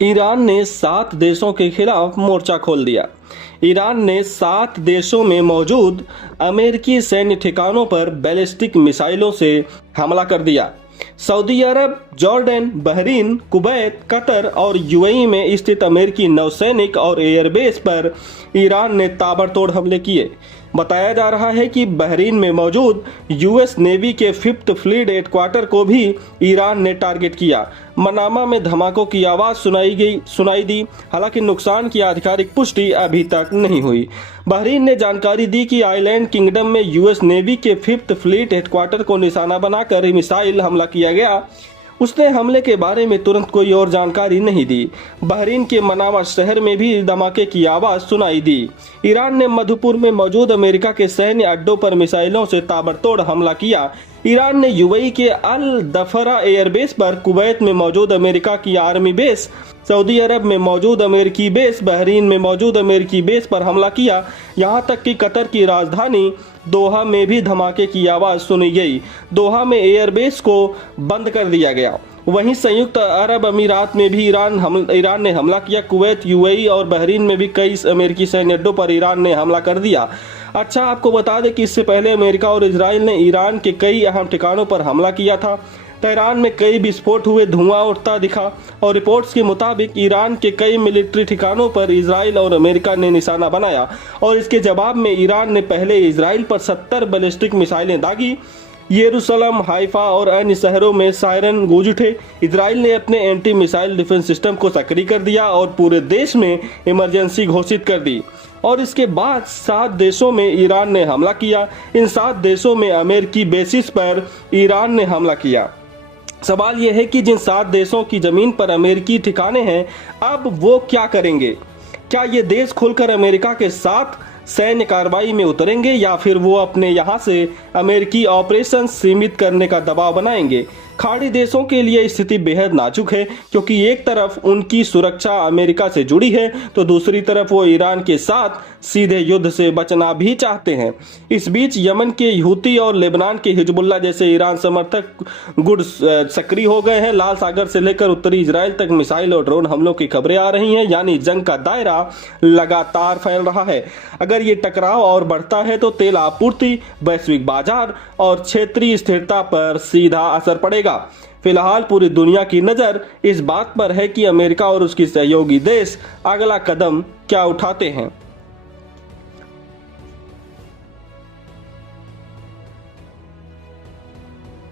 Iran ने 7 देशों के खिलाफ मोर्चा खोल दिया। ईरान ने 7 देशों में मौजूद अमेरिकी सैन्य ठिकानों पर बैलिस्टिक मिसाइलों से हमला कर दिया। सऊदी अरब, जॉर्डन, बहरीन, कुवैत, कतर और यूएई में स्थित अमेरिकी नौसैनिक और एयरबेस पर ईरान ने ताबड़तोड़ हमले किए। बताया जा रहा है कि बहरीन में मौजूद यूएस नेवी के 5th फ्लीट हेडक्वार्टर को भी ईरान ने टारगेट किया। मनामा में धमाकों की आवाज सुनाई दी। हालांकि नुकसान की आधिकारिक पुष्टि अभी तक नहीं हुई। बहरीन ने जानकारी दी कि आइलैंड किंगडम में यूएस नेवी के 5th फ्लीट हेडक्वार्टर को निशाना बनाकर मिसाइल हमला किया गया। उसने हमले के बारे में तुरंत कोई और जानकारी नहीं दी। बहरीन के मनामा शहर में भी धमाके की आवाज सुनाई दी। ईरान ने मधुपुर में मौजूद अमेरिका के सैन्य अड्डों पर मिसाइलों से ताबड़तोड़ हमला किया। ईरान ने यूएई के अल दफरा एयरबेस पर, कुवैत में मौजूद अमेरिका की आर्मी बेस, सऊदी अरब में मौजूद अमेरिकी बेस, बहरीन में मौजूद अमेरिकी बेस पर हमला किया। यहां तक कि कतर की राजधानी दोहा में भी धमाके की आवाज सुनी गई। दोहा में एयरबेस को बंद कर दिया गया। वहीं संयुक्त अरब अमीरात में भी ईरान ने हमला किया। कुवैत, यूएई और बहरीन में भी कई अमेरिकी सैन्य अड्डों पर ईरान ने हमला कर दिया। अच्छा, आपको बता दें कि इससे पहले अमेरिका और इजराइल ने ईरान के कई अहम ठिकानों पर हमला किया था। तेहरान में कई विस्फोट हुए, धुआं उठता दिखा और रिपोर्ट्स के मुताबिक ईरान के कई मिलिट्री ठिकानों पर इजराइल और अमेरिका ने निशाना बनाया और इसके जवाब में ईरान ने पहले इजराइल पर 70 बैलिस्टिक मिसाइलें दागी। यरूशलेम, हाइफा और अन्य शहरों में सायरन गूंज उठे। इजराइल ने अपने एंटी मिसाइल डिफेंस सिस्टम को सक्रिय कर दिया और पूरे देश में इमरजेंसी घोषित कर दी। और इसके बाद 7 देशों में ईरान ने हमला किया। इन 7 देशों में अमेरिकी बेसिस पर ईरान ने हमला किया। सवाल यह है कि जिन 7 देशों की जमीन पर अमेरिकी ठिकाने हैं, अब वो क्या करेंगे? क्या ये देश खुलकर अमेरिका के साथ सैन्य कार्रवाई में उतरेंगे या फिर वो अपने यहाँ से अमेरिकी ऑपरेशन सीमित करने का दबाव बनाएंगे? खाड़ी देशों के लिए स्थिति बेहद नाजुक है, क्योंकि एक तरफ उनकी सुरक्षा अमेरिका से जुड़ी है तो दूसरी तरफ वो ईरान के साथ सीधे युद्ध से बचना भी चाहते हैं। इस बीच यमन के हूती और लेबनान के हिजबुल्लाह जैसे ईरान समर्थक गुट सक्रिय हो गए हैं। लाल सागर से लेकर उत्तरी इजराइल तक मिसाइल और ड्रोन हमलों की खबरें आ रही हैं, यानी जंग का दायरा लगातार फैल रहा है। अगर ये टकराव और बढ़ता है तो तेल आपूर्ति, वैश्विक बाजार और क्षेत्रीय स्थिरता पर सीधा असर पड़ेगा। फिलहाल पूरी दुनिया की नजर इस बात पर है कि अमेरिका और उसकी सहयोगी देश अगला कदम क्या उठाते हैं।